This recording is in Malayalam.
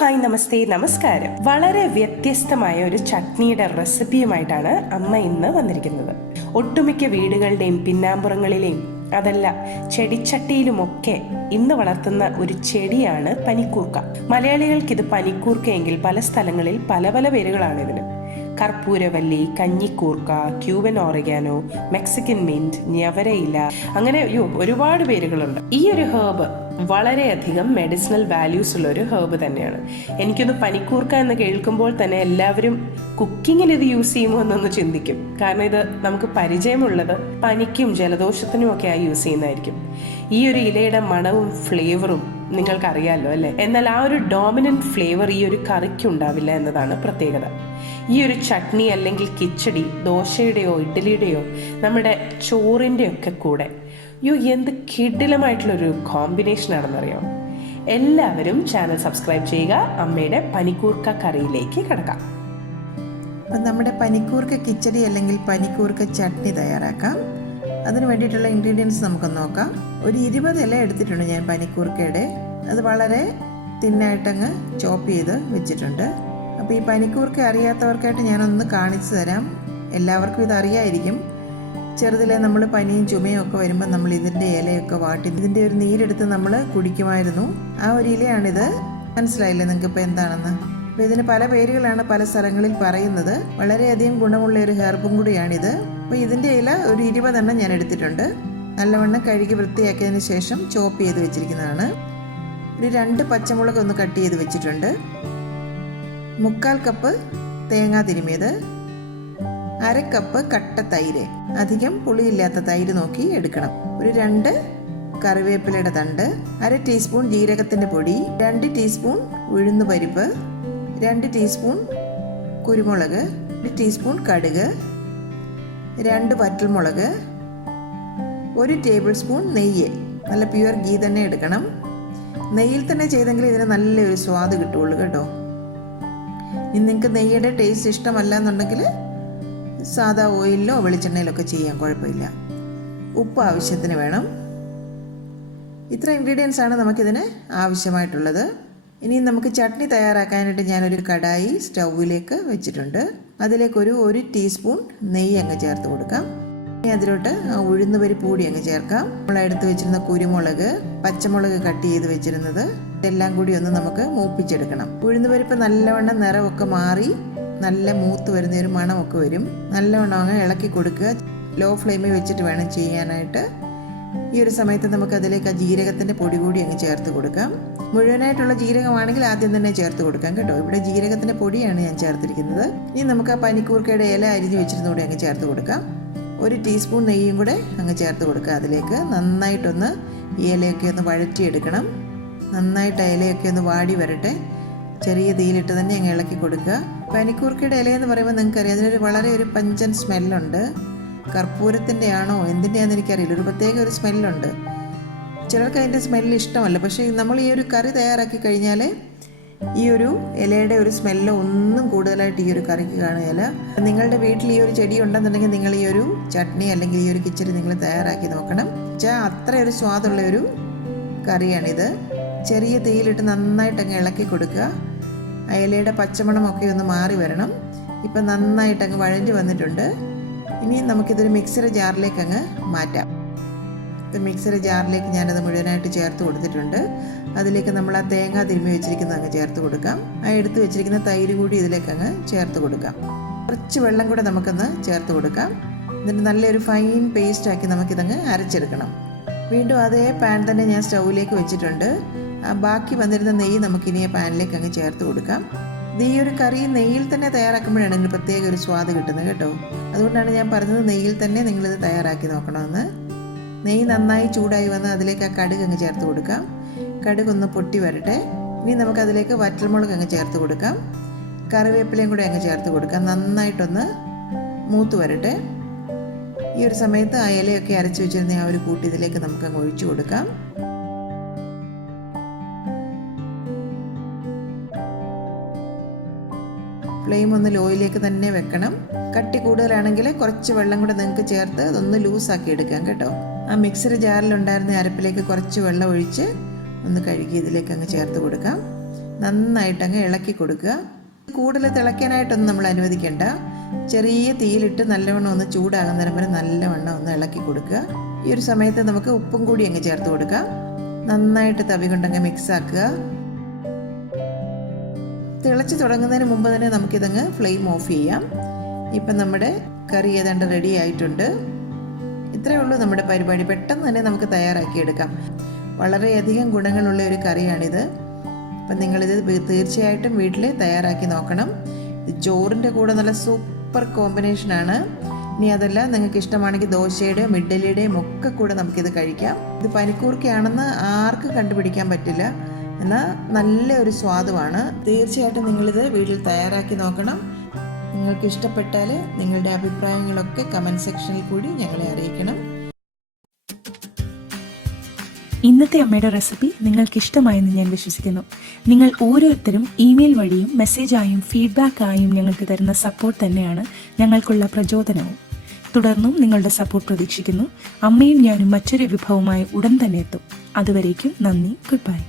ഹായ് നമസ്തേ നമസ്കാരം. വളരെ വ്യത്യസ്തമായ ഒരു ചട്നിയുടെ റെസിപ്പിയുമായിട്ടാണ് അമ്മ ഇന്ന് വന്നിരിക്കുന്നത്. ഒട്ടുമിക്ക വീടുകളുടെയും പിന്നാമ്പുറങ്ങളിലെയും അതല്ല ചെടിച്ചട്ടിയിലുമൊക്കെ ഇന്ന് വളർത്തുന്ന ഒരു ചെടിയാണ് പനിക്കൂർക്ക. മലയാളികൾക്ക് ഇത് പനിക്കൂർക്കയെങ്കിൽ പല സ്ഥലങ്ങളിൽ പല പല പേരുകളാണ് ഇതിന്. കർപ്പൂരവല്ലി, കഞ്ഞിക്കൂർക്ക, Cuban oregano, Mexican mint, njavara ila, അങ്ങനെ ഒരുപാട് പേരുകളുണ്ട്. ഈ ഒരു ഹേർബ് വളരെയധികം മെഡിസിനൽ വാല്യൂസ് ഉള്ള ഒരു ഹേർബ് തന്നെയാണ്. എനിക്കൊന്ന് പനിക്കൂർക്ക എന്ന് കേൾക്കുമ്പോൾ തന്നെ എല്ലാവരും കുക്കിങ്ങിൽ ഇത് യൂസ് ചെയ്യുമോ എന്നൊന്ന് ചിന്തിക്കും. കാരണം ഇത് നമുക്ക് പരിചയമുള്ളത് പനിക്കും ജലദോഷത്തിനും ഒക്കെ ആയി യൂസ് ചെയ്യുന്നതായിരിക്കും. ഈ ഒരു ഇലയുടെ മണവും ഫ്ലേവറും നിങ്ങൾക്കറിയാമല്ലോ അല്ലേ? എന്നാൽ ആ ഒരു ഡോമിനന്റ് ഫ്ലേവർ ഈ ഒരു കറിക്ക് ഉണ്ടാവില്ല എന്നതാണ് പ്രത്യേകത. ഈ ഒരു ചട്നി അല്ലെങ്കിൽ കിച്ചടി ദോശയുടെയോ ഇഡ്ഡലിയുടെയോ നമ്മുടെ ചോറിൻ്റെ ഒക്കെ കൂടെ എന്ത് കിടിലമായിട്ടുള്ളൊരു കോമ്പിനേഷൻ ആണെന്നറിയാം. എല്ലാവരും ചാനൽ സബ്സ്ക്രൈബ് ചെയ്യുക. അമ്മയുടെ പനിക്കൂർക്ക കറിയിലേക്ക് കിടക്കാം. അപ്പം നമ്മുടെ പനിക്കൂർക്ക കിച്ചടി അല്ലെങ്കിൽ പനിക്കൂർക്ക ചട്നി തയ്യാറാക്കാം. അതിന് വേണ്ടിയിട്ടുള്ള ഇൻഗ്രീഡിയൻസ് നമുക്ക് നോക്കാം. ഒരു 20 ഇല എടുത്തിട്ടുണ്ട് ഞാൻ പനിക്കൂർക്കയുടെ. അത് വളരെ തിന്നായിട്ടങ്ങ് ചോപ്പ് ചെയ്ത് വെച്ചിട്ടുണ്ട്. അപ്പോൾ ഈ പനിക്കൂർക്ക അറിയാത്തവർക്കായിട്ട് ഞാനൊന്ന് കാണിച്ചു തരാം. എല്ലാവർക്കും ഇത് അറിയായിരിക്കും. ചെറുതിലെ നമ്മൾ പനിയും ചുമയും ഒക്കെ വരുമ്പോൾ നമ്മൾ ഇതിൻ്റെ ഇലയൊക്കെ വാട്ടി ഇതിൻ്റെ ഒരു നീരെടുത്ത് നമ്മൾ കുടിക്കുമായിരുന്നു. ആ ഒരു ഇലയാണിത്. മനസ്സിലായില്ലേ നിങ്ങൾക്ക് ഇപ്പോൾ എന്താണെന്ന്? അപ്പോൾ ഇതിന് പല പേരുകളാണ് പല സ്ഥലങ്ങളിൽ പറയുന്നത്. വളരെയധികം ഗുണമുള്ള ഒരു ഹെർബും കൂടിയാണിത്. അപ്പോൾ ഇതിൻ്റെ ഇല ഒരു 20 എണ്ണം ഞാൻ എടുത്തിട്ടുണ്ട്. നല്ലവണ്ണം കഴുകി വൃത്തിയാക്കിയതിന് ശേഷം ചോപ്പ് ചെയ്ത് വെച്ചിരിക്കുന്നതാണ്. ഒരു 2 പച്ചമുളക് ഒന്ന് കട്ട് ചെയ്ത് വെച്ചിട്ടുണ്ട്. 1/4 കപ്പ് തേങ്ങ തിരുമിയത്, 1/2 കപ്പ് കട്ട തൈര്, അധികം പുളിയില്ലാത്ത തൈര് നോക്കി എടുക്കണം. ഒരു 2 കറിവേപ്പിലയുടെ തണ്ട്, 1/2 ടീസ്പൂൺ ജീരകത്തിൻ്റെ പൊടി, 2 ടീസ്പൂൺ ഉഴുന്ന് പരിപ്പ്, 2 ടീസ്പൂൺ കുരുമുളക്, 1 ടീസ്പൂൺ കടുക്, 2 വറ്റൽമുളക്, 1 ടേബിൾ സ്പൂൺ നെയ്യ്. നല്ല പ്യുവർ ഗീ തന്നെ എടുക്കണം. നെയ്യിൽ തന്നെ ചെയ്തെങ്കിൽ ഇതിന് നല്ലൊരു സ്വാദ് കിട്ടുള്ളൂ കേട്ടോ. ഇനി നിങ്ങൾക്ക് നെയ്യുടെ ടേസ്റ്റ് ഇഷ്ടമല്ല എന്നുണ്ടെങ്കിൽ സാധാ ഓയിലിലോ വെളിച്ചെണ്ണയിലൊക്കെ ചെയ്യാം, കുഴപ്പമില്ല. ഉപ്പ് ആവശ്യത്തിന് വേണം. ഇത്ര ഇൻഗ്രീഡിയൻസ് ആണ് നമുക്കിതിന് ആവശ്യമായിട്ടുള്ളത്. ഇനി നമുക്ക് ചട്നി തയ്യാറാക്കാനായിട്ട് ഞാനൊരു കടായി സ്റ്റൗവിലേക്ക് വെച്ചിട്ടുണ്ട്. അതിലേക്ക് ഒരു 1 ടീസ്പൂൺ നെയ്യ് അങ്ങ് ചേർത്ത് കൊടുക്കാം. ഇനി അതിലോട്ട് ഉഴുന്ന് പരിപ്പ് കൂടി അങ്ങ് ചേർക്കാം. നമ്മൾ എടുത്ത് വെച്ചിരുന്ന കുരുമുളക്, പച്ചമുളക് കട്ട് ചെയ്ത് വെച്ചിരുന്നത് എല്ലാം കൂടി ഒന്ന് നമുക്ക് മൂപ്പിച്ചെടുക്കണം. ഉഴുന്ന് പരിപ്പ് നല്ലവണ്ണം നിറമൊക്കെ മാറി നല്ല മൂത്ത് വരുന്ന ഒരു മണമൊക്കെ വരും. നല്ലവണ്ണം അങ്ങ് ഇളക്കി കൊടുക്കുക. ലോ ഫ്ലെയിമിൽ വെച്ചിട്ട് വേണം ചെയ്യാനായിട്ട്. ഈ ഒരു സമയത്ത് നമുക്ക് അതിലേക്ക് ജീരകത്തിൻ്റെ പൊടി കൂടി അങ്ങ് ചേർത്ത് കൊടുക്കാം. മുഴുവനായിട്ടുള്ള ജീരകമാണെങ്കിൽ ആദ്യം തന്നെ ചേർത്ത് കൊടുക്കാം കേട്ടോ. ഇവിടെ ജീരകത്തിൻ്റെ പൊടിയാണ് ഞാൻ ചേർത്തിരിക്കുന്നത്. ഇനി നമുക്ക് ആ പനിക്കൂർക്കയുടെ ഇല അരിഞ്ഞ് വെച്ചിരുന്നൂടെ അങ്ങ് ചേർത്ത് കൊടുക്കാം. 1 ടീസ്പൂൺ നെയ്യും കൂടെ അങ്ങ് ചേർത്ത് കൊടുക്കുക. അതിലേക്ക് നന്നായിട്ടൊന്ന് ഈ ഇലയൊക്കെ ഒന്ന് വഴറ്റിയെടുക്കണം. നന്നായിട്ട് ഇലയൊക്കെ ഒന്ന് വാടി വരട്ടെ. ചെറിയ തീയിലിട്ട് തന്നെ അങ്ങ് ഇളക്കി കൊടുക്കുക. പനിക്കൂർക്കയുടെ ഇലയെന്ന് പറയുമ്പോൾ നിങ്ങൾക്കറിയാം, അതിനൊരു വളരെ ഒരു പഞ്ചൻ സ്മെല്ലുണ്ട്. കർപ്പൂരത്തിൻ്റെ ആണോ എന്തിൻ്റെയാണെന്ന് എനിക്കറിയില്ല. ഒരു പ്രത്യേക ഒരു സ്മെല്ലുണ്ട്. ചിലർക്ക് അതിൻ്റെ സ്മെല്ല് ഇഷ്ടമല്ല. പക്ഷേ നമ്മൾ ഈ ഒരു കറി തയ്യാറാക്കി കഴിഞ്ഞാൽ ഈ ഒരു ഇലയുടെ ഒരു സ്മെല്ല് ഒന്നും കൂടുതലായിട്ട് ഈ ഒരു കറിക്ക് കാണുകയില്ല. നിങ്ങളുടെ വീട്ടിൽ ഈ ഒരു ചെടി ഉണ്ടെന്നുണ്ടെങ്കിൽ നിങ്ങൾ ഈ ഒരു ചട്നി അല്ലെങ്കിൽ ഈ ഒരു കിച്ചടി നിങ്ങൾ തയ്യാറാക്കി നോക്കണം. അത്ര ഒരു സ്വാദുള്ള ഒരു കറിയാണിത്. ചെറിയ തീയിലിട്ട് നന്നായിട്ട് അങ്ങ് ഇളക്കി കൊടുക്കുക. ഇലയുടെ പച്ചമണമൊക്കെ ഒന്ന് മാറി വരണം. ഇപ്പം നന്നായിട്ട് അങ്ങ് വഴഞ്ഞു വന്നിട്ടുണ്ട്. ഇനി നമുക്കിതൊരു മിക്സർ ജാറിലേക്ക് അങ്ങ് മാറ്റാം. ഇപ്പം മിക്സർ ജാറിലേക്ക് ഞാനത് മുഴുവനായിട്ട് ചേർത്ത് കൊടുത്തിട്ടുണ്ട്. അതിലേക്ക് നമ്മൾ ആ തേങ്ങ തിരുമ്മി വെച്ചിരിക്കുന്നത് അങ്ങ് ചേർത്ത് കൊടുക്കാം. ആ എടുത്ത് വെച്ചിരിക്കുന്ന തൈര് കൂടി ഇതിലേക്ക് അങ്ങ് ചേർത്ത് കൊടുക്കാം. കുറച്ച് വെള്ളം കൂടെ നമുക്കൊന്ന് ചേർത്ത് കൊടുക്കാം. എന്നിട്ട് നല്ലൊരു ഫൈൻ പേസ്റ്റാക്കി നമുക്കിതങ്ങ് അരച്ചെടുക്കണം. വീണ്ടും അതേ പാൻ തന്നെ ഞാൻ സ്റ്റൗവിലേക്ക് വെച്ചിട്ടുണ്ട്. ബാക്കി വന്നിരുന്ന നെയ്യ് നമുക്കിനി ആ പാനിലേക്ക് അങ്ങ് ചേർത്ത് കൊടുക്കാം. ഈ ഒരു കറി നെയ്യിൽ തന്നെ തയ്യാറാക്കുമ്പോഴാണ് ഇതിന് പ്രത്യേക ഒരു സ്വാദ് കിട്ടുന്നത് കേട്ടോ. അതുകൊണ്ടാണ് ഞാൻ പറഞ്ഞത് നെയ്യിൽ തന്നെ നിങ്ങളിത് തയ്യാറാക്കി നോക്കണമെന്ന്. നെയ്യ് നന്നായി ചൂടായി വന്ന് അതിലേക്ക് ആ കടുക് അങ്ങ് ചേർത്ത് കൊടുക്കാം. കടുക് ഒന്ന് പൊട്ടി വരട്ടെ. ഇനി നമുക്കതിലേക്ക് വറ്റൽമുളക് അങ്ങ് ചേർത്ത് കൊടുക്കാം. കറിവേപ്പിലയും കൂടെ അങ്ങ് ചേർത്ത് കൊടുക്കാം. നന്നായിട്ടൊന്ന് മൂത്ത് വരട്ടെ. ഈ ഒരു സമയത്ത് ആ ഇലയൊക്കെ അരച്ച് വെച്ചിരുന്ന ആ ഒരു കൂട്ട് ഇതിലേക്ക് നമുക്ക് അങ്ങ് ഒഴിച്ചു കൊടുക്കാം. ഫ്ലെയിം ഒന്ന് ലോയിലേക്ക് തന്നെ വെക്കണം. കട്ടി കൂടുതലാണെങ്കിൽ കുറച്ച് വെള്ളം കൂടെ നിങ്ങൾക്ക് ചേർത്ത് അതൊന്ന് ലൂസാക്കി എടുക്കാം കേട്ടോ. ആ മിക്സർ ജാറിലുണ്ടായിരുന്ന അരപ്പിലേക്ക് കുറച്ച് വെള്ളം ഒഴിച്ച് ഒന്ന് കഴുകി ഇതിലേക്ക് അങ്ങ് ചേർത്ത് കൊടുക്കാം. നന്നായിട്ടങ്ങ് ഇളക്കി കൊടുക്കുക. കൂടുതൽ തിളയ്ക്കാനായിട്ടൊന്നും നമ്മൾ അനുവദിക്കേണ്ട. ചെറിയ തീയിലിട്ട് നല്ലവണ്ണം ഒന്ന് ചൂടാകുന്നേരം വരെ നല്ലവണ്ണം ഒന്ന് ഇളക്കി കൊടുക്കുക. ഈ ഒരു സമയത്ത് നമുക്ക് ഉപ്പും കൂടി അങ്ങ് ചേർത്ത് കൊടുക്കാം. നന്നായിട്ട് തവി കൊണ്ടങ്ങ് മിക്സ് ആക്കുക. തിളച്ച് തുടങ്ങുന്നതിന് മുമ്പ് തന്നെ നമുക്കിതങ്ങ് ഫ്ലെയിം ഓഫ് ചെയ്യാം. ഇപ്പം നമ്മുടെ കറി ഏതാണ്ട് റെഡി ആയിട്ടുണ്ട്. ഇത്രയേ ഉള്ളൂ നമ്മുടെ പരിപാടി. പെട്ടെന്ന് തന്നെ നമുക്ക് തയ്യാറാക്കിയെടുക്കാം. വളരെയധികം ഗുണങ്ങളുള്ള ഒരു കറിയാണിത്. അപ്പം നിങ്ങളിത് തീർച്ചയായിട്ടും വീട്ടിൽ തയ്യാറാക്കി നോക്കണം. ചോറിൻ്റെ കൂടെ നല്ല സൂപ്പർ കോമ്പിനേഷനാണ്. ഇനി അതല്ല, നിങ്ങൾക്ക് ഇഷ്ടമാണെങ്കിൽ ദോശയുടെയും ഇഡ്ഡലിയുടെയും ഒക്കെ കൂടെ നമുക്കിത് കഴിക്കാം. ഇത് പനിക്കൂർക്കയാണെന്ന് ആർക്കും കണ്ടുപിടിക്കാൻ പറ്റില്ല. എന്നാൽ നല്ലൊരു സ്വാദുമാണ്. തീർച്ചയായിട്ടും നിങ്ങളിത് വീട്ടിൽ തയ്യാറാക്കി നോക്കണം. നിങ്ങൾക്ക് ഇഷ്ടപ്പെട്ടാൽ നിങ്ങളുടെ അഭിപ്രായങ്ങളൊക്കെ കമൻറ്റ് സെക്ഷനിൽ കൂടി ഞങ്ങളെ അറിയിക്കണം. ഇന്നത്തെ അമ്മയുടെ റെസിപ്പി നിങ്ങൾക്ക് ഇഷ്ടമായെന്ന് ഞാൻ വിശ്വസിക്കുന്നു. നിങ്ങൾ ഓരോരുത്തരും ഇമെയിൽ വഴിയും മെസ്സേജായും ഫീഡ്ബാക്കായും ഞങ്ങൾക്ക് തരുന്ന സപ്പോർട്ട് തന്നെയാണ് ഞങ്ങൾക്കുള്ള പ്രചോദനവും. തുടർന്നും നിങ്ങളുടെ സപ്പോർട്ട് പ്രതീക്ഷിക്കുന്നു. അമ്മയും ഞാനും മറ്റൊരു വിഭവമായി ഉടൻ തന്നെ എത്തും. അതുവരേക്കും നന്ദി. Good bye.